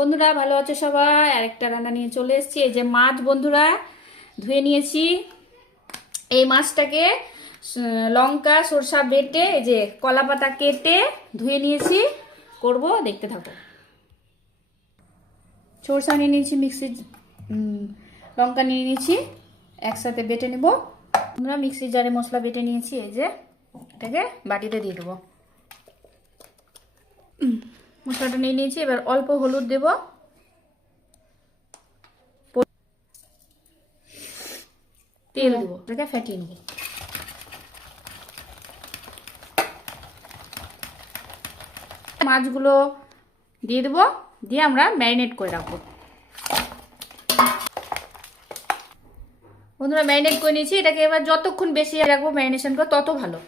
বন্ধুরা ভালো আছো সবাই? আরেকটা রান্না নিয়ে চলে এসেছি। এই যে মাছ বন্ধুরা ধুয়ে নিয়েছি। এই মাছটাকে লঙ্কা সরষা বেটে এই যে কলা পাতা কেটে ধুয়ে নিয়েছি। করব, দেখতে থাকো। সরষা নিয়ে নিয়েছি, মিক্সির লঙ্কা নিয়ে নিয়েছি, একসাথে বেটে নেব। আমরা মিক্সির জারে মশলা বেটে নিয়েছি। এই যে এটাকে বাটিতে দিয়ে দেবো। মশলাটা নিয়ে নিয়েছি। এবার অল্প হলুদ দেব, তেল দেবো, এটাকে ফেটিয়ে নেব। মাছগুলো দিয়ে দেবো, দিয়ে আমরা ম্যারিনেট করে রাখবো। বন্ধুরা ম্যারিনেট করে নিয়েছি। এটাকে এবার যতক্ষণ বেশি রাখবো ম্যারিনেশন করে তত ভালো।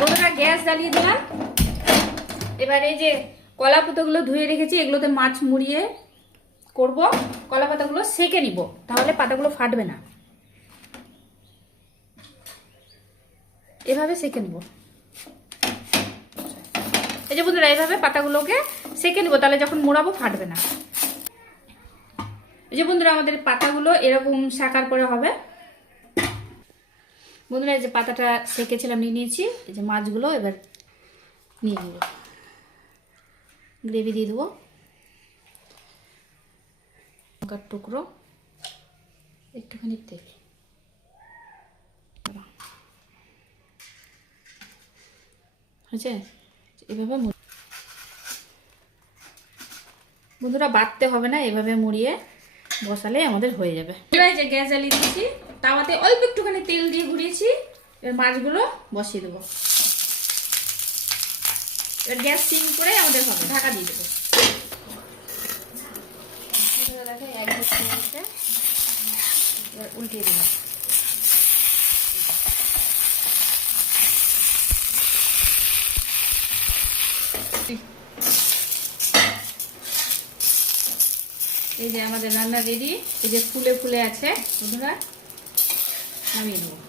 বন্ধুরা গ্যাস জ্বালিয়ে দিলাম। এবার এই যে কলা পাতাগুলো ধুয়ে রেখেছি, এগুলোতে মাছ মুড়িয়ে করব। কলা পাতাগুলো সেকে নিব, তাহলে পাতাগুলো ফাটবে না। এভাবে সেকে নিব। এই যে বন্ধুরা এইভাবে পাতাগুলোকে সেকে নিব, তাহলে যখন মোড়াবো ফাটবে না। এই যে বন্ধুরা আমাদের পাতাগুলো এরকম শাকার পরে হবে। বন্ধুরা এই যে পাতাটা সেকেছিলাম নিয়ে নিয়েছি। এই যে মাছগুলো এবার নিয়ে নেব, গ্রেভি দিয়ে দেবো, লঙ্কার টুকরো, একটুখানি তেল। হয়েছে? এভাবে বন্ধুরা বাটতে হবে না, এভাবে মুড়িয়ে বসালে আমাদের হয়ে যাবে। এই যে গ্যাস জ্বালিয়ে দিয়েছি, তাওয়াতে অল্প একটুখানি তেল দিয়ে ঘুরিয়েছি। এবার মাছগুলো বসিয়ে দেবো। এবার গ্যাস সিম করে আমাদের হবে, ঢাকা দিয়ে দেবো। দেখো একদিক হয়েছে, এবার উল্টিয়ে দেবো। এই যে আমাদের রান্না রেডি। এই যে ফুলে ফুলে আছে বন্ধুরা, নামিয়ে নেবো।